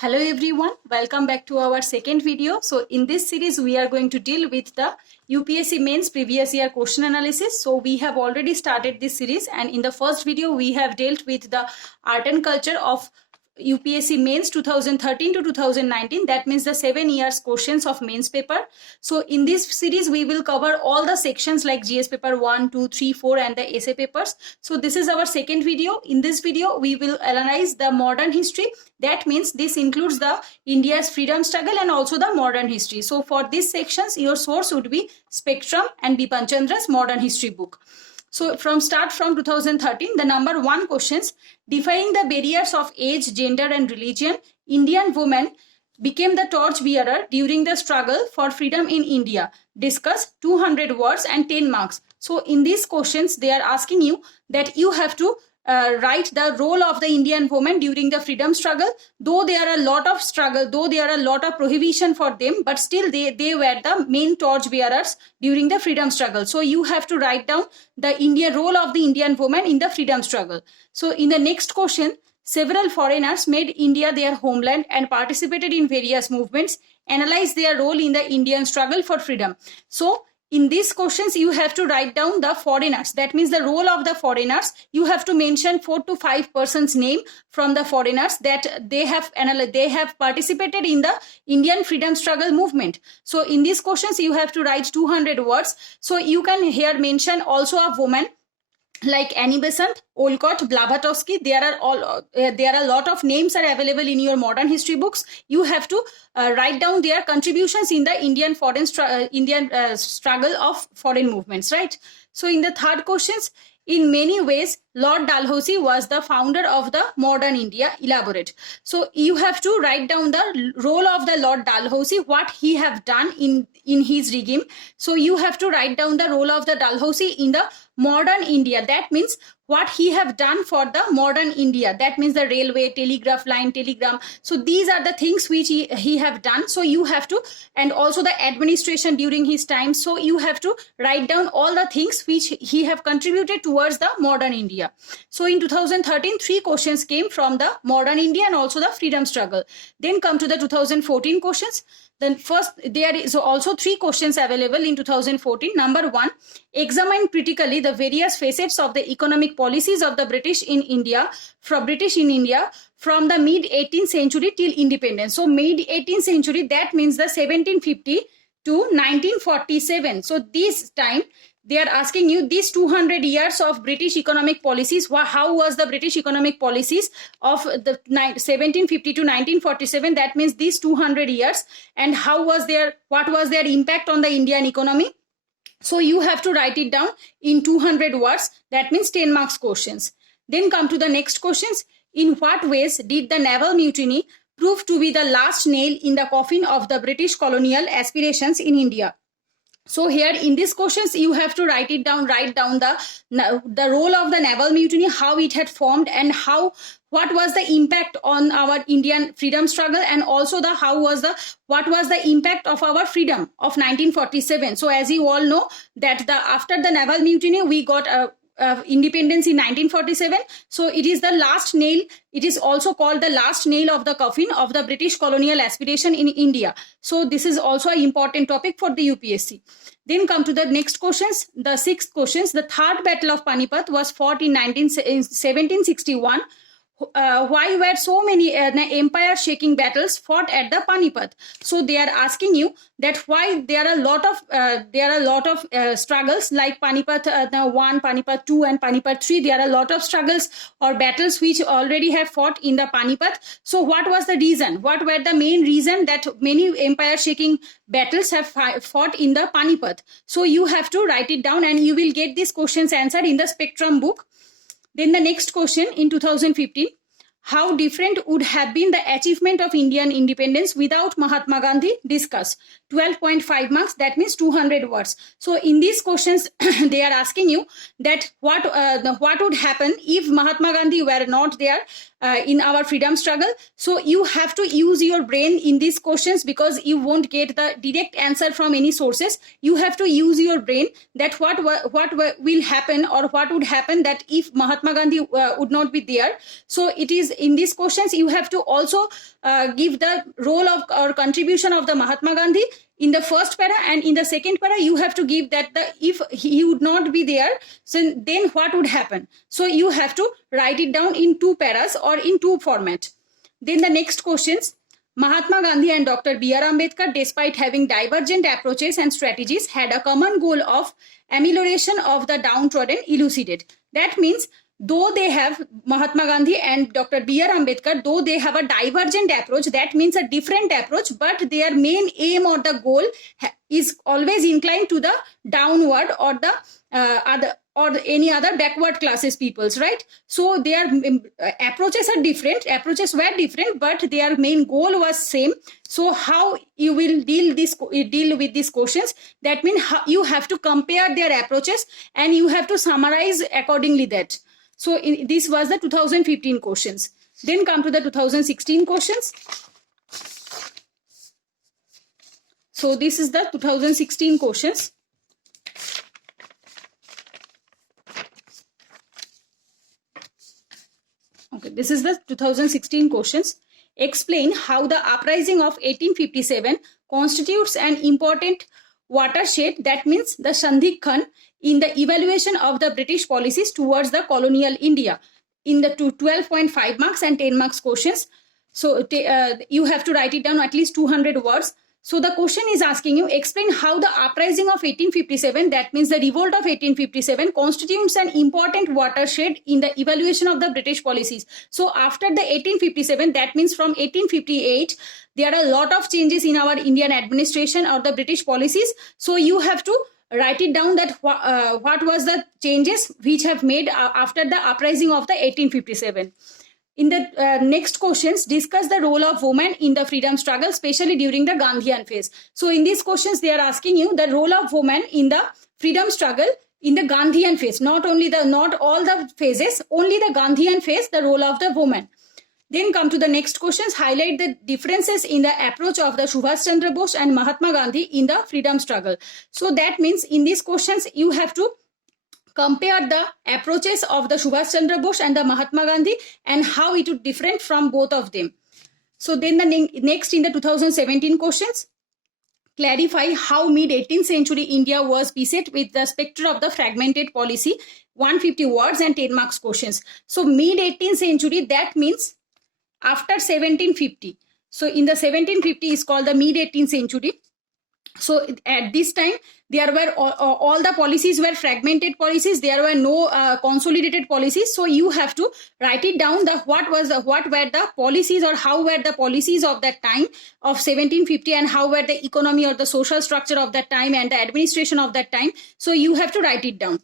Hello everyone, welcome back to our second video. So in this series we are going to deal with the UPSC mains previous year question analysis. So we have already started this series, and in the first video we have dealt with the art and culture of UPSC mains 2013 to 2019. That means the 7 years questions of mains paper. So in this series we will cover all the sections like GS paper 1, 2, 3, 4 and the essay papers. So this is our second video. In this video we will analyze the modern history. That means this includes the India's freedom struggle and also the modern history. So for these sections your source would be Spectrum and Bipan Chandra's modern history book. So from 2013, the number 1 questions: defying the barriers of age, gender and religion, Indian women became the torch bearer during the struggle for freedom in India. Discuss 200 words and 10 marks. So in these questions they are asking you that you have to write the role of the Indian woman during the freedom struggle. Though there are a lot of struggle, though there are a lot of prohibition for them, but still they were the main torch bearers during the freedom struggle. So you have to write down the role of the Indian woman in the freedom struggle. So in the next question, several foreigners made India their homeland and participated in various movements. Analyze their role in the Indian struggle for freedom. So in these questions you have to write down the foreigners. That means the role of the foreigners. You have to mention 4 to 5 persons name from the foreigners that they have participated in the Indian freedom struggle movement. So in these questions you have to write 200 words. So you can here mention also a woman like Annie Besant, Olcott, Blavatsky. There are a lot of names are available in your modern history books. You have to write down their contributions in the Indian struggle of foreign movements, right? So in the third questions, in many ways Lord Dalhousie was the founder of the modern India. Elaborate. So you have to write down the role of the Lord Dalhousie, what he have done in his regime. So you have to write down the role of the Dalhousie in the modern India. That means what he have done for the modern India. That means the railway, telegraph line, telegram. So these are the things which he have done. So you have to, and also the administration during his time. So you have to write down all the things which he have contributed towards the modern India. So in 2013, 3 questions came from the modern India and also the freedom struggle. Then come to the 2014 questions. Then first, there is also 3 questions available in 2014. Number 1, examine critically the various facets of the economic policies of the British in India from the mid 18th century till independence. So mid 18th century, that means the 1750 to 1947. So this time they are asking you these 200 years of British economic policies. How was the British economic policies of the 1750 to 1947? That means these 200 years, and what was their impact on the Indian economy? So you have to write it down in 200 words. That means 10 marks questions. Then come to the next questions. In what ways did the naval mutiny prove to be the last nail in the coffin of the British colonial aspirations in India? So here in these questions you have to write down the role of the naval mutiny, how it had formed, and what was the impact on our Indian freedom struggle, and also what was the impact of our freedom of 1947. So as you all know that after the naval mutiny we got independence in 1947. So it is the last nail. It is also called the last nail of the coffin of the British colonial aspiration in India. So this is also an important topic for the UPSC. Then come to the next questions. The 6th questions. The third battle of Panipat was fought in 1761. Why were so many empire-shaking battles fought at the Panipat? So they are asking you that why there are a lot of struggles like Panipat 1, Panipat 2, and Panipat 3. There are a lot of struggles or battles which already have fought in the Panipat. So what was the reason? What were the main reason that many empire-shaking battles have fought in the Panipat? So you have to write it down, and you will get these questions answered in the Spectrum book. Then the next question in 2015, how different would have been the achievement of Indian independence without Mahatma Gandhi? Discuss. 12.5 marks, that means 200 words. So in these questions they are asking you that what would happen if Mahatma Gandhi were not there, in our freedom struggle. So you have to use your brain in these questions, because you won't get the direct answer from any sources. You have to use your brain, that what will happen, or what would happen that if Mahatma Gandhi would not be there. So it is in these questions you have to also give the role of or contribution of the Mahatma Gandhi in the first para, and in the second para you have to give that if he would not be there, so then what would happen. So you have to write it down in 2 paras or in 2 format. Then the next questions: Mahatma Gandhi and Dr. B.R. Ambedkar, despite having divergent approaches and strategies, had a common goal of amelioration of the downtrodden elucidate. That means though they have Mahatma Gandhi and Dr. B.R. Ambedkar, though they have a divergent approach, that means a different approach, but their main aim or the goal is always inclined to the downward or the other or any other backward classes peoples, right? So their approaches are different, approaches were different, but their main goal was same. So how you will deal with these questions, that means you have to compare their approaches and you have to summarize accordingly that. So this was the 2015 questions. Then come to the 2016 questions. So this is the 2016 questions. Okay, this is the 2016 questions. Explain how the uprising of 1857 constitutes an important watershed, that means the Sandhi-Khan, in the evaluation of the British policies towards the colonial India. In the 12.5 marks and 10 marks questions. So you have to write it down at least 200 words. So the question is asking you, explain how the uprising of 1857, that means the revolt of 1857, constitutes an important watershed in the evaluation of the British policies. So after the 1857, that means from 1858, there are a lot of changes in our Indian administration or the British policies. So you have to write it down that what was the changes which have made after the uprising of the 1857. In the next questions, discuss the role of women in the freedom struggle, especially during the Gandhian phase. So in these questions, they are asking you the role of women in the freedom struggle in the Gandhian phase. Not all the phases, only the Gandhian phase, the role of the woman. Then come to the next questions, highlight the differences in the approach of the Subhash Chandra Bose and Mahatma Gandhi in the freedom struggle. So that means in these questions, you have to compare the approaches of the Subhash Chandra Bose and the Mahatma Gandhi and how it would different from both of them. So then the next in the 2017 questions, clarify how mid-18th century India was beset with the spectre of the fragmented policy, 150 words and 10 marks questions. So mid-18th century, that means after 1750. So in the 1750 is called the mid-18th century. So at this time, there were all the policies were fragmented policies. There were no consolidated policies. So you have to write it down what were the policies or how were the policies of that time of 1750 and how were the economy or the social structure of that time and the administration of that time. So you have to write it down.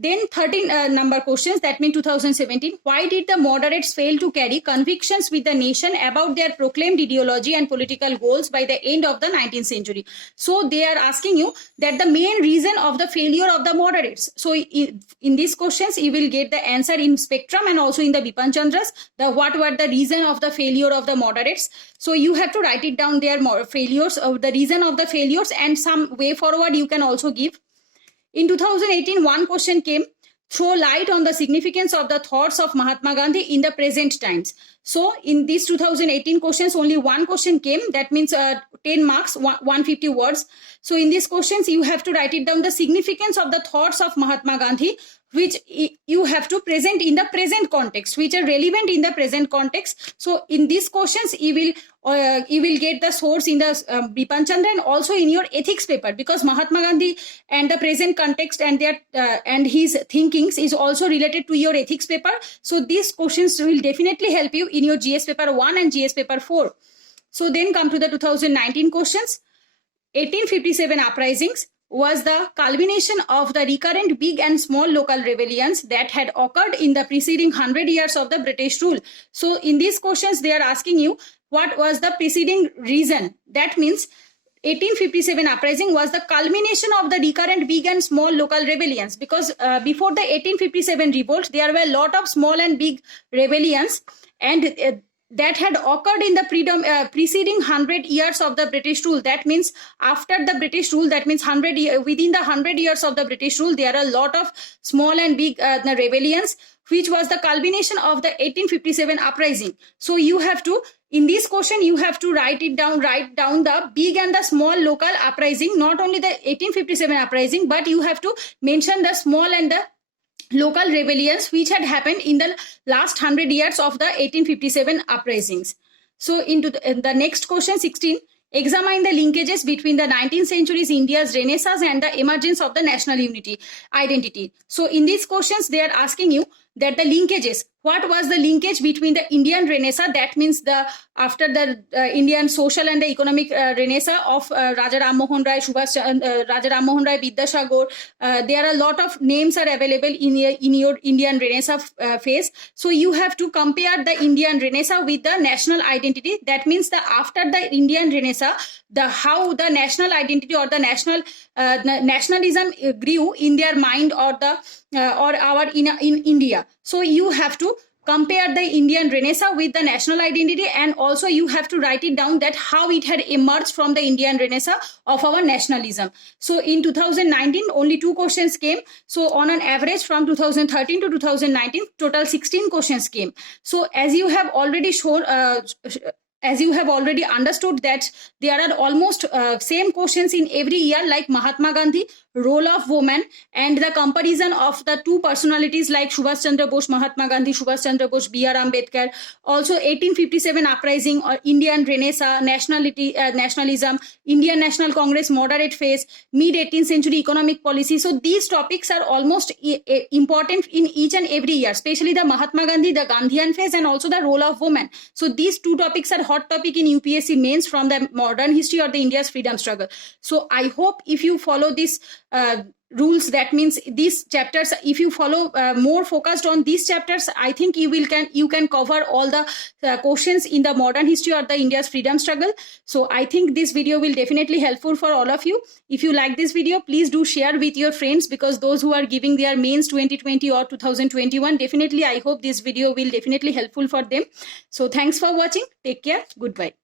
Then 13 number questions, that means 2017. Why did the moderates fail to carry convictions with the nation about their proclaimed ideology and political goals by the end of the 19th century? So they are asking you that the main reason of the failure of the moderates. So in these questions, you will get the answer in spectrum and also in the Bipan Chandras, what were the reason of the failure of the moderates. So you have to write it down, their failures, the reason of the failures, and some way forward you can also give. In 2018, one question came, throw light on the significance of the thoughts of Mahatma Gandhi in the present times. So in these 2018 questions, only one question came, that means 10 marks, 150 words. So in these questions, you have to write it down, the significance of the thoughts of Mahatma Gandhi, which you have to present in the present context, which are relevant in the present context. So in these questions, you will get the source in the Bipan Chandra and also in your ethics paper, because Mahatma Gandhi and the present context and their and his thinkings is also related to your ethics paper. So these questions will definitely help you in your GS paper 1 and GS paper 4. So then come to the 2019 questions. 1857 uprisings was the culmination of the recurrent big and small local rebellions that had occurred in the preceding 100 years of the British rule. So in these questions, they are asking you what was the preceding reason. That means 1857 uprising was the culmination of the recurrent big and small local rebellions, because before the 1857 revolt there were a lot of small and big rebellions, and that had occurred in the preceding 100 years of the British rule. That means after the British rule, that means within the 100 years of the British rule, there are a lot of small and big rebellions, which was the culmination of the 1857 uprising. So you have to, in this question, you have to write down the big and the small local uprising, not only the 1857 uprising, but you have to mention the small and the local rebellions which had happened in the last 100 years of the 1857 uprisings. So into the next question, 16, examine the linkages between the 19th century's India's Renaissance and the emergence of the national identity. So in these questions, they are asking you that the linkages, what was the linkage between the Indian Renaissance, that means after the Indian social and the economic Renaissance of Raja Ram Mohan Rai, Raja Ram Mohan Rai, Vidyasagar. There are a lot of names are available in your Indian Renaissance phase. So you have to compare the Indian Renaissance with the national identity. That means after the Indian Renaissance, how the national identity or the nationalism grew in their mind, or in India. So you have to compare the Indian Renaissance with the national identity, and also you have to write it down that how it had emerged from the Indian Renaissance of our nationalism. So in 2019, only 2 questions came. So on an average from 2013 to 2019, total 16 questions came. So as you have already shown, as you have already understood that there are almost same questions in every year, like Mahatma Gandhi, role of woman, and the comparison of the 2 personalities like Subhash Chandra Bose, Mahatma Gandhi, Subhash Chandra Bose, B.R. Ambedkar. Also 1857 uprising or Indian Renaissance, nationalism, Indian National Congress, moderate phase, mid 18th century economic policy. So these topics are almost important in each and every year, especially the Mahatma Gandhi, the Gandhian phase, and also the role of woman. So these 2 topics are hot topic in UPSC mains from the modern history or the India's freedom struggle. So I hope if you follow this rules, that means these chapters, if you follow more focused on these chapters, I think you can cover all the questions in the modern history or the India's freedom struggle. So I think this video will definitely helpful for all of you. If you like this video, please do share with your friends, because those who are giving their mains 2020 or 2021, definitely I hope this video will definitely helpful for them. So thanks for watching. Take care. Goodbye.